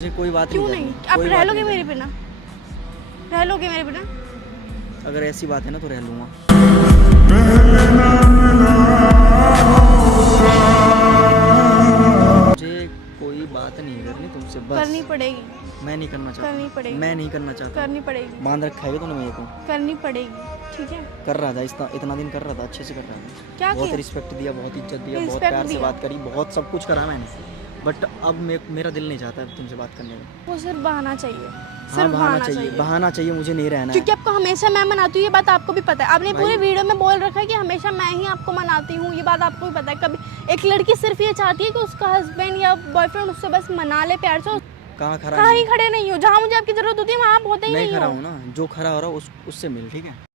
मुझे कोई बात क्यों नहीं नहीं? करनी, आप कोई रह बात लोगे नहीं मेरे बिना? रह लोगे मेरे बिना? करनी। अगर ऐसी बात है ना तो रह लूँगा। मुझे कोई बात नहीं करनी तुमसे, बस। करनी पड़ेगी। मैं नहीं करना चाहता। करनी पड़ेगी। मैं नहीं करना चाहता। करनी पड़ेगी। बांध रखा है तूने मेरे को। करनी पड़ेगी, ठीक है? कर रहा था इतना दिन कर रहा था, अच्छे से कर रहा था। क्या बहुत किया? रिस्पेक्ट दिया, बहुत इज्जत दिया, बहुत रिस्पेक्ट प्यार से दिया? बात करी, बहुत सब कुछ करा मैंने। बट अब मेरा दिल नहीं चाहता अब तुमसे बात करने का। वो सिर्फ बहाना चाहिए। हाँ, सिर्फ बहाना चाहिए, बहाना चाहिए, मुझे नहीं रहना क्योंकि है। आपको हमेशा मैं मनाती हूँ, ये बात आपको भी पता है। आपने भाई- पूरे वीडियो में बोल रखा है कि हमेशा मैं ही आपको मनाती हूँ, ये बात आपको भी पता है। कभी एक लड़की सिर्फ ये चाहती है कि उसका हस्बैंड या बॉयफ्रेंड उससे बस मना ले प्यार से। कहाँ खरा कहीं नहीं? खड़े नहीं हो, जहाँ मुझे आपकी जरूरत होती है वहाँ आप होते ही नहीं नहीं खरा हो। हूँ ना, जो खरा हो रहा उससे मिल, ठीक है?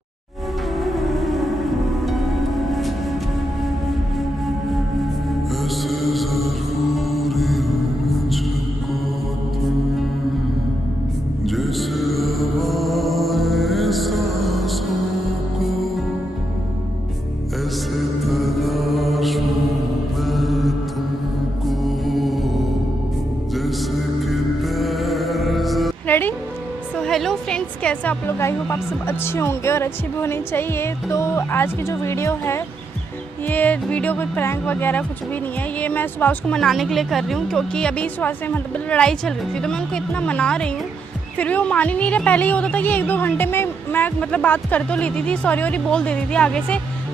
रेडी? सो हेलो फ्रेंड्स, कैसे आप लोग? आई होप आप सब अच्छे होंगे और अच्छे भी होने चाहिए। तो आज की जो वीडियो है, ये वीडियो कोई प्रैंक वगैरह कुछ भी नहीं है। ये मैं सुबह उसको मनाने के लिए कर रही हूँ, क्योंकि अभी सुबह से मतलब लड़ाई चल रही थी, तो मैं उनको इतना मना रही हूँ, फिर भी वो मान ही नहीं रहे। पहले ये होता था कि 1-2 घंटे में मैं मतलब बात कर तो लेती थी, सॉरी वॉरी बोल देती थी। आगे से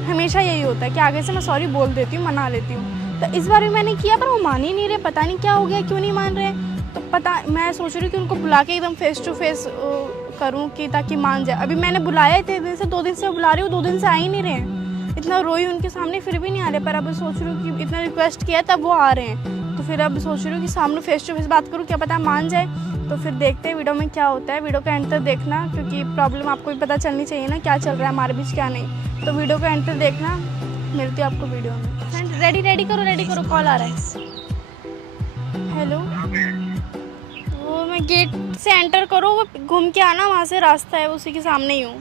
हमेशा यही होता है कि आगे से मैं सॉरी बोल देती हूँ, मना लेती हूँ। तो इस बार भी मैंने किया, पर वो मान ही नहीं रहे। पता नहीं क्या हो गया, क्यों नहीं मान रहे। तो पता, मैं सोच रही हूँ कि उनको बुला के एकदम फेस टू फेस करूँ, कि ताकि मान जाए। अभी मैंने बुलाया इतने दिन से, 2 दिन से बुला रही हूँ, 2 दिन से आ ही नहीं रहे हैं। इतना रोई उनके सामने, फिर भी नहीं आ रहे। पर अब सोच रही हूँ कि इतना रिक्वेस्ट किया तब वो आ रहे हैं, तो फिर अब सोच रही हूँ कि सामने फेस टू फेस बात करूँ, क्या पता मान जाए। तो फिर देखते हैं वीडियो में क्या होता है। वीडियो का एंड तक देखना, क्योंकि प्रॉब्लम आपको भी पता चलनी चाहिए ना, क्या चल रहा है हमारे बीच क्या नहीं। तो वीडियो का एंड तक देखना, मिलती है आपको वीडियो में। फ्रेंड रेडी करो, कॉल आ रहा है। हेलो, वो मैं गेट से एंटर करो, वो घूम के आना, वहाँ से रास्ता है, उसी के सामने ही हूँ।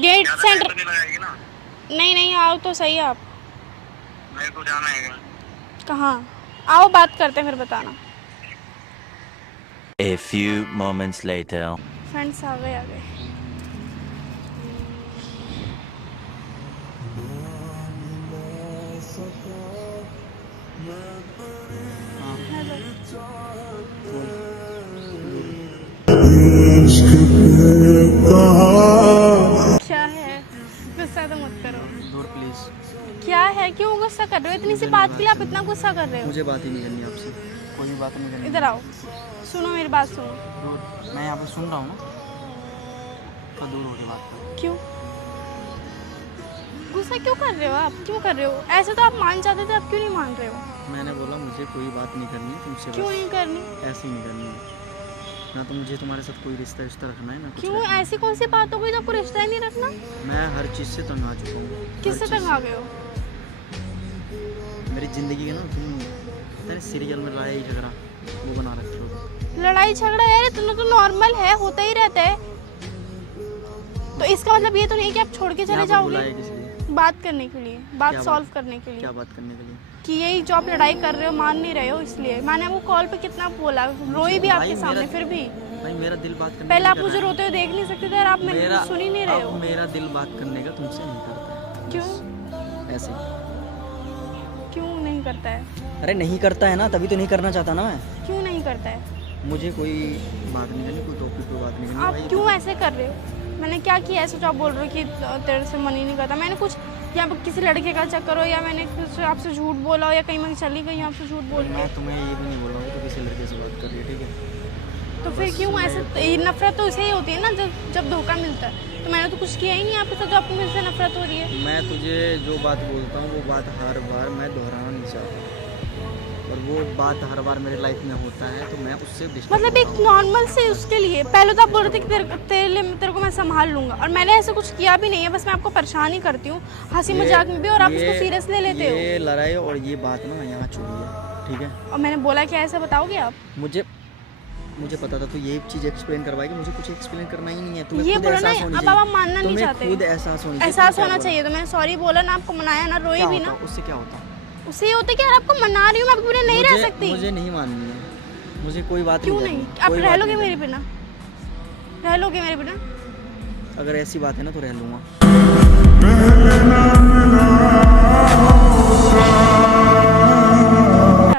गेट से एंटर। नहीं आओ तो सही आप। मेरे को जाना है। कहाँ? आओ बात करते हैं, फिर बताना। A few moments later. Friends आ गए। क्या है? गुस्सा तो मत करो। दूर प्लीज। क्या है, क्यों गुस्सा कर रहे हो? इतनी सी बात के लिए आप इतना गुस्सा कर रहे हो? मुझे बात ही नहीं करनी आपसे, कोई भी बात नहीं करनी। इधर आओ, सुनो मेरी बात सुनो। दूर, मैं यहाँ पे सुन रहा हूँ ना, तो दूर होके बात करो। क्यों गुस्सा क्यों कर रहे हो आप? क्यों कर रहे हो ऐसे? तो आप मान जाते थे, आप क्यों नहीं मान रहे हो? मैंने बोला मुझे कोई बात नहीं करनी तुमसे, क्यों बस नहीं करनी? ऐसे ही नहीं करनी है ना। तो मुझे तुम्हारे साथ कोई रिश्ता रखना है ना, कुछ क्यों? रखना है। ऐसी कौन सी बात हो गई जो आपको रिश्ता ही नहीं रखना? मैं हर चीज़ से तंग आ चुका हूँ। किससे तंग आ गए हो? मेरी ज़िंदगी के ना तुम सीरियल में लड़ाई झगड़ा वो बना रखे हो। लड़ाई झगड़ा यार इतना तो नॉर्मल है, होता ही रहता है। तो इसका मतलब ये तो नहीं कि आप छोड़ के चले यहाँ पे जाओगे। बुलाया किस लिए? बात करने के लिए, बात क्या सॉल्व बात? करने के लिए, क्या बात करने के लिए? कि यही जो आप लड़ाई कर रहे हो मान नहीं रहे हो, इसलिए मैंने वो कॉल पे कितना बोला, रोई भी आपके सामने, फिर भी भाई मेरा दिल बात करने पहले का आप नहीं मुझे कर रहा रोते हुए देख नहीं सकते थे, और आप है। मेरी सुन ही नहीं रहे अब हो। मेरा दिल बात करने का तुमसे नहीं करता है। क्यों? ऐसे ही। क्यों नहीं करता है? अरे नहीं करता है ना, तभी तो नहीं करना चाहता ना मैं। क्यों नहीं करता है? मुझे कोई बात नहीं करनी, कोई टॉपिक पे बात नहीं करनी आप भाई। क्यों ऐसे कर रहे हो? मैंने क्या किया ऐसे जो आप बोल रहे हो कि तेरे से मन ही नहीं करता? मैंने कुछ या किसी लड़के का चक्कर हो, या मैंने कुछ आपसे झूठ बोला हो, या कहीं मैं चली गई हूँ आपसे झूठ बोल के? मैं तुम्हें ये भी नहीं बोल रहा हूँ तो किसी लड़के से बात कर रही है, ठीक है? तो फिर क्यों ऐसे? ये नफरत तो इसे ही होती है ना, जब धोखा मिलता है। तो मैंने तो कुछ किया ही नहीं आपके साथ जो आपको मुझसे नफरत हो रही है। मैं तुझे जो बात बोलता हूँ वो बात हर बार मैं दोहराना नहीं चाहता, और वो बात हर बार मेरे लाइफ में होता है, तो मैं उससे डिस्टर्ब मतलब एक नॉर्मल से उसके लिए पहले तो आप बोल रहे थे कि तेरे को मैं संभाल लूंगा, और मैंने ऐसा कुछ किया भी नहीं है, बस मैं आपको परेशान ही करती हूँ हंसी मजाक में भी, और आप इसको सीरियस ले लेते हो। ये लड़ाई और ये बात ना यहाँ छुड़ी है, ठीक है? और मैंने बोला क्या ऐसा बताओगे आप? मुझे पता था तो ये चीज़ एक्सप्लेन करवाएगी, मुझे कुछ एक्सप्लेन करना ही नहीं है। तुम्हें ये खुद बोला एहसास ना, होनी अब चाहिए। आप मानना नहीं तुम्हें चाहते। खुद एहसास होनी चाहिए। एहसास क्या होना बोला? चाहिए, तो मैंने सॉरी बोला ना, आपको मनाया ना, रोई क्या भी होता? ना। उससे क्या होता? उससे ये होता है कि यार आपको मना रही हूँ, मैं आपके बिना नहीं रह सकती। मुझे नहीं माननी है, मुझे कोई बात क्यों नहीं नहीं? करनी, आप कोई रह बात लोगे नहीं मेरे बिना? रह लोगे मेरे बिना? करनी। अगर ऐसी बात है ना तो रह लूँगा।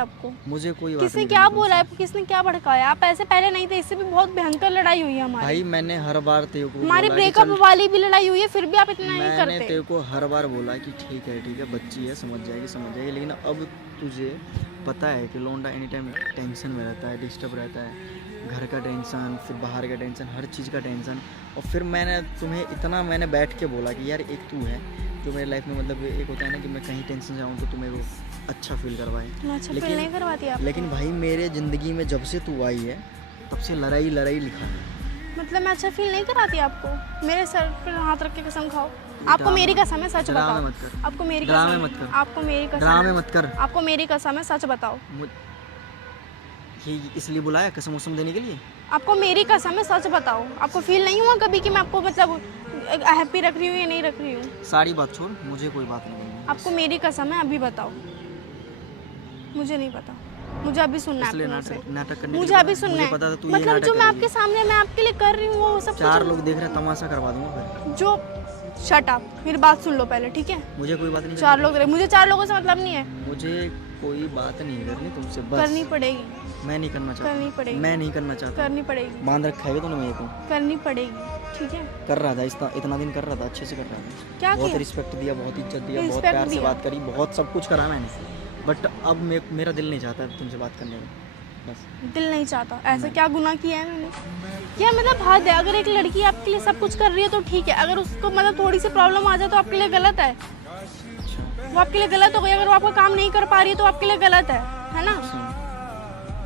आपको मुझे कोई बात किसने नहीं क्या करनी बोला है, किसने क्या भड़काया? आप ऐसे पहले नहीं थे, इससे भी बहुत भयंकर लड़ाई हुई है तुमसे। हमारी। भाई मैंने हर बार तेरे को हमारी बोला कि ब्रेकअप चल- वाली भी लड़ाई हुई है, फिर भी आप इतना नहीं मैंने करते। तेरे को हर बार बोला कि ठीक है बच्ची है, समझ जाएगी, लेकिन अब तुझे पता है कि लौंडा एनी टाइम टेंशन में रहता है, डिस्टर्ब रहता है, घर का टेंशन, फिर बाहर का टेंशन, हर चीज़ का टेंशन। और फिर मैंने तुम्हें इतना मैंने बैठ के बोला कि यार एक तू है जो मेरी लाइफ में, मतलब एक होता है ना कि मैं कहीं टेंशन जाऊँ तो तुम्हें वो अच्छा फील करवाए। मैं अच्छा फील नहीं करवाती आप। लेकिन भाई मेरे ज़िंदगी में जब से तू आई है तब से लड़ाई लिखा है। मतलब मैं अच्छा फील नहीं कराती आपको? मेरे सर पर हाथ रख के कसम खाओ। आपको मेरी कसम है, सच बताओ। ड्रामे मत कर, आपको मेरी ड्रामे कसम मत है, कर, आपको मेरी कसम ड्रामे है, मत कर। आपको मेरी कसम है, सच बताओ। ये इसलिए बुलाया कसम वसम देने के लिए? आपको मेरी कसम है, सच बताओ। आपको फील नहीं हुआ कभी कि मैं आपको मतलब हैप्पी रख रही हूँ या नहीं रख रही हूँ? सारी बात छोड़, मुझे कोई बात नहीं करनी। आपको मेरी कसम है, अभी बताओ। मुझे नहीं पता, मुझे अभी सुनना है इसलिए आपके मुंह से। नाटक करने मुझे के लिए अभी सुनना मुझे है। पता था तू ये मतलब नाटक जो मैं करेगी। आपके सामने मैं आपके लिए कर रही हूँ वो सब चार कुछ लोग देख रहे हैं, तमाशा करवा दूंगा फिर। जो शट अप, मेरी बात सुन लो पहले, ठीक है? मुझे कोई बात नहीं चार लोग रहे, मुझे चार लोगों से मतलब नहीं है। मुझे कोई बात नहीं करनी तुमसे, बस करनी पड़ेगी, मैं नहीं करना चाहता, करनी पड़ेगी, मैं नहीं करना चाहता। करनी पड़ेगी, बांध रखा है तूने मेरे को। करनी पड़ेगी, ठीक है? कर रहा था इतना दिन कर रहा था, अच्छे से कर रहा था, क्या बहुत किया? रिस्पेक्ट दिया, बहुत इज्जत दिया, बहुत रिस्पेक्ट प्यार से दिया? बात करी, बहुत सब कुछ करा मैंने, बट अब मेरा दिल नहीं चाहता तुमसे बात करने में, बस। दिल नहीं चाहता? ऐसा क्या गुनाह किया है मैंने? क्या मतलब हद है? अगर एक लड़की आपके लिए सब कुछ कर रही है तो ठीक है, अगर उसको मतलब थोड़ी सी प्रॉब्लम आ जाए तो आपके लिए गलत है, वो आपके लिए गलत हो गई। अगर वो आपका काम नहीं कर पा रही है तो आपके लिए गलत है ना?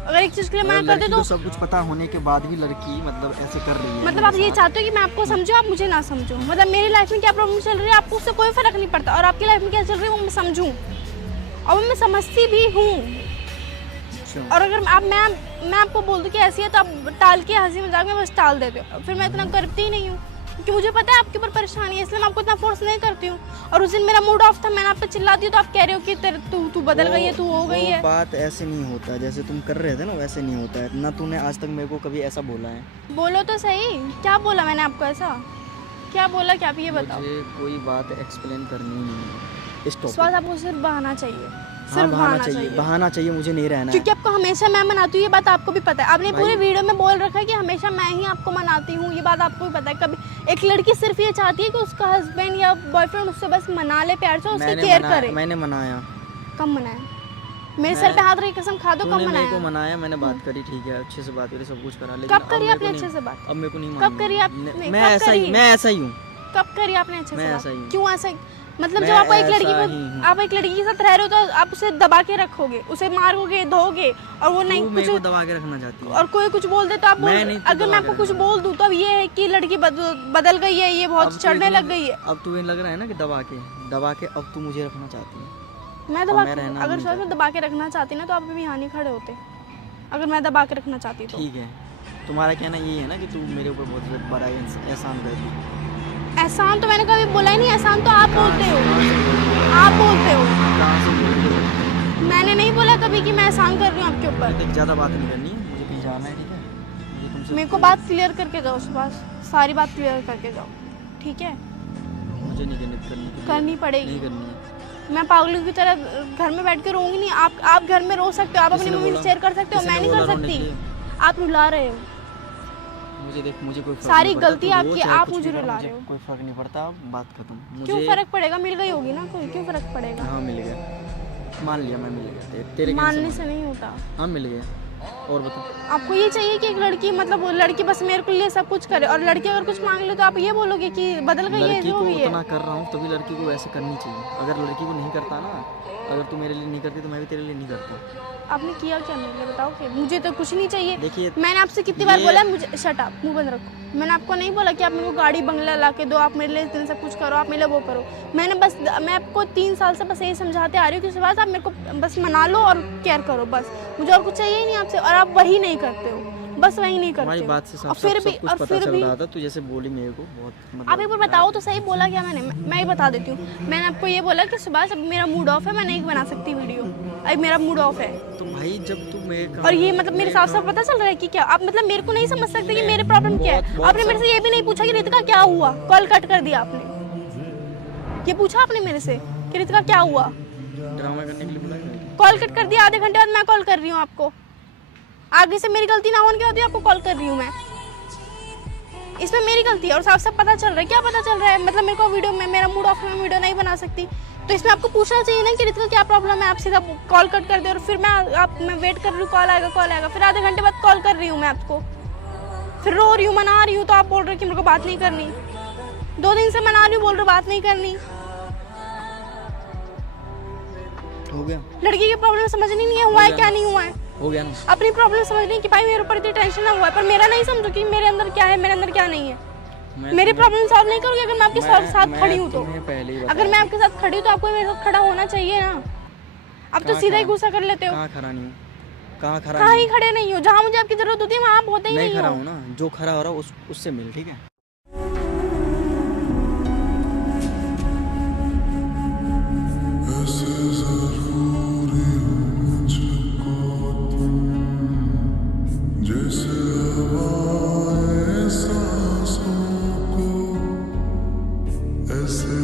अगर एक चीज़ के लिए मना कर दे लड़की तो को सब कुछ पता होने के बाद भी लड़की मतलब ऐसे कर रही है, मतलब आप ये चाहते हो कि मैं आपको समझूं, आप मुझे ना समझो। मतलब मेरी लाइफ में क्या प्रॉब्लम चल रही है आपको उससे कोई फर्क नहीं पड़ता, और आपकी लाइफ में क्या चल रही है वो मैं समझूं, और मैं समझती भी हूँ। अच्छा। और अगर मैं आपको बोल दूँ कि ऐसी है तो आप टाल के हंसी मजाक में बस टाल देते हो, फिर मैं इतना करती ही नहीं हूँ क्योंकि मुझे पता है आपके ऊपर परेशानी है, इसलिए मैं आपको इतना फोर्स नहीं करती हूँ। और उस दिन मेरा मूड ऑफ था, मैंने आप पे चिल्लाती हूँ तो आप कह रहे हो कि तेरे तू बदल गई है, तू हो गई है। बात ऐसे नहीं होता है जैसे तुम कर रहे थे ना, वैसे नहीं होता है ना। तूने आज तक मेरे को कभी ऐसा बोला है? बोलो तो सही, क्या बोला मैंने आपको ऐसा? क्या बोला, क्या आप ये बताओ। मुझे कोई बात एक्सप्लेन करनी नहीं है, स्टॉप। स्वाद आपको सिर्फ बहाना चाहिए, हाँ, सिर्फ बहाना चाहिए, मुझे नहीं रहना है। क्योंकि आपको हमेशा मैं मनाती हूँ, ये बात आपको भी पता है। आपने पूरे वीडियो में बोल रखा है कि हमेशा मैं ही आपको मनाती हूँ, ये बात आपको भी पता है। कभी एक लड़की सिर्फ ये चाहती है कि उसका हस्बैंड या बॉयफ्रेंड उससे बस मना ले, प्यार से उसकी केयर करे। मैंने मनाया। कब मनाया? मेरे सर पे हाथ रख के कसम खा दो, कब तूने मेरे को मनाया? मनाया, मैंने बात करी, ठीक है, अच्छे से बात करी, सब कुछ करा, लेकिन कब करी अब आपने मेरे को अच्छे नहीं- से बात? अब मेरे को नहीं कब मानना। करी आपने? मैं कब ऐसा करी? ही मैं ऐसा ही हूँ। कब करी आपने अच्छे मैं से ऐसा ही बात? हूँ। क्यों ऐसा? मतलब मैं जब आप एक लड़की ऐसा ही को हूँ। आप एक लड़की के साथ रह रहे हो तो आप उसे दबा के रखोगे, उसे मारोगे, धोगे, और वो नहीं तू मेरे को कुछ, दबा के रखना चाहती है। और कोई कुछ बोल दे तो आप मैं नहीं, तू अगर दबा मैं के आपको कुछ रखना। बोल दूं तो अब ये है कि लड़की बदल गई है, ये अब बहुत तू चढ़ने इतना- लग गई है। अब तुम्हें लग रहा है ना कि दबा के अब तू मुझे रखना चाहती है। मैं अब दबा मैं रहना अगर नहीं सच में दबा के रखना चाहती ना तो आप अभी यहाँ नहीं खड़े होते, अगर मैं दबा के रखना चाहती तो। ठीक है, तुम्हारा कहना यही है ना कि तू मेरे ऊपर बहुत बड़ा एहसान कर दी। एहसान तो मैंने कभी बोला ही नहीं, एहसान तो आप बोलते हो, आप बोलते हो। कहाँ से बोल रही हो? मैंने नहीं बोला कभी कि मैं एहसान कर रही हूँ आपके ऊपर। देख, ज़्यादा बात नहीं करनी है, मुझे कहीं जाना है, ठीक है? मुझे तुमसे मेरे को बात क्लियर करके जाओ, सुभाष, सारी बात क्लियर करके जाओ, ठीक है? मुझे नहीं करनी करनी पड़ेगी। नहीं करनी है। मैं पागलों की तरह घर में बैठ के रोऊंगी नहीं। आप घर में रो सकते हो, आप अपनी किसने मम्मी से बोला? शेयर कर सकते हो, किसने मैं नहीं बोला कर रोने के सकती। लिए? आप रुला रहे हो, मुझे देख, मुझे कोई फर्क सारी नहीं पड़ता, गलती तू रो, आपकी, चाहे आप कुछ मुझे भी कर, रुला मुझे रहे हो। कोई फर्क नहीं पड़ता, बात खत्म। क्यों मुझे फर्क पड़ेगा? मिल गई होगी ना कोई, क्यों फर्क पड़ेगा? हाँ मिल गया, मान लिया मैं मिल गया, तेरे कहने मानने से से नहीं होता। हाँ मिल गया। और बता, आपको ये चाहिए कि एक लड़की मतलब वो लड़की बस मेरे को लिए सब कुछ करे, और लड़की अगर कुछ मांग ले तो आप ये बोलोगे कि बदल गई है, लड़की हो को गई है। उतना कर रहा हूँ तभी लड़की को वैसे करनी चाहिए। अगर लड़की को नहीं करता ना, अगर तू मेरे लिए नहीं करती तो मैं भी तेरे लिए नहीं करता। आपने किया क्या मेरे लिए बताओ? कि मुझे तो कुछ नहीं चाहिए। देखिए, मैंने आपसे कितनी बार ये- बोला है मुझे शट अप, मुंह बंद रखो। मैंने आपको नहीं बोला कि आप मेरे को गाड़ी बंगला ला के दो, आप मेरे लिए दिन सब कुछ करो, आप मेरे लिए वो करो। मैं आपको 3 साल से बस यही समझाते आ रही हूँ कि उसके बाद आप मेरे को बस मना लो और केयर करो, बस मुझे और कुछ चाहिए ही नहीं आपसे, और आप वही नहीं करते हो। बस वही नहीं हमारी करते। बात से और फिर भी सब कुछ और पता फिर चल भी रहा था, तू जैसे बोली मेरे को बहुत आप एक बार बताओ तो सही, बोला क्या मैंने? मैं ही बता देती हूँ। मैंने आपको ये बोला कि सुबह जब मेरा मूड ऑफ है मैं नहीं बना सकती वीडियो, अभी मेरा मूड ऑफ है। तो भाई जब तू मेरे और ये मतलब मेरे साथ साथ पता चल रहा है कि क्या आप मतलब मेरे को नहीं समझ सकते कि मेरे प्रॉब्लम क्या है। आपने मेरे से ये भी नहीं पूछा कि रितिका क्या हुआ, कॉल कट कर दिया आपने। ये पूछा आपने मेरे से कि रितिका क्या हुआ? ड्रामा करने के लिए बुलाया? कॉल कट कर दिया, आधे घंटे बाद मैं कॉल कर रही हूँ आपको। आगे से मेरी गलती ना होने के बाद आपको कॉल कर रही हूँ मैं, इसमें मेरी गलती है। और साफ साफ पता चल रहा है, क्या पता चल रहा है मतलब मेरे को वीडियो में मेरा मूड ऑफ है, मैं वीडियो नहीं बना सकती। तो इसमें आपको पूछना चाहिए ना कि रितिका क्या प्रॉब्लम है। आप सीधा कॉल कट कर दे और फिर मैं वेट कर रही हूँ, कॉल आएगा, फिर आधे घंटे बाद कॉल कर रही हूँ मैं आपको, फिर रो रही हूँ, मना रही हूँ, तो आप बोल रहे हो कि मेरे को बात नहीं करनी। 2 दिन से मना रही हूँ, बोल रहे हो बात नहीं करनी। हो गया, लड़की की प्रॉब्लम समझनी नहीं है, हुआ है क्या नहीं हुआ है, हो गया ना। अपनी प्रॉब्लम समझनी कि भाई मेरे ऊपर इतनी टेंशन ना हुआ है, पर मेरा नहीं समझो कि मेरे अंदर क्या है, मेरे अंदर क्या नहीं है। मेरी प्रॉब्लम सॉल्व नहीं करोगे अगर मैं आपके साथ खड़ी हूँ तो। अगर मैं आपके साथ खड़ी हूँ तो आपको मेरे साथ खड़ा होना चाहिए ना। अब तो सीधा ही गुस्सा कर लेते हो। कहाँ खड़ा नहीं हूँ? कहाँ खड़ा कहाँ नहीं ही खड़े नहीं हो? जहाँ मुझे आपकी जरूरत होती है वहाँ आप होते ही नहीं नहीं खड़ा हो। हूँ ना, जो खड़ा हो रहा है उससे मिल, ठीक है? ऐसे ज़रूरी हो मुझको तुम, जैसे हवाएं सांसों को, ऐसे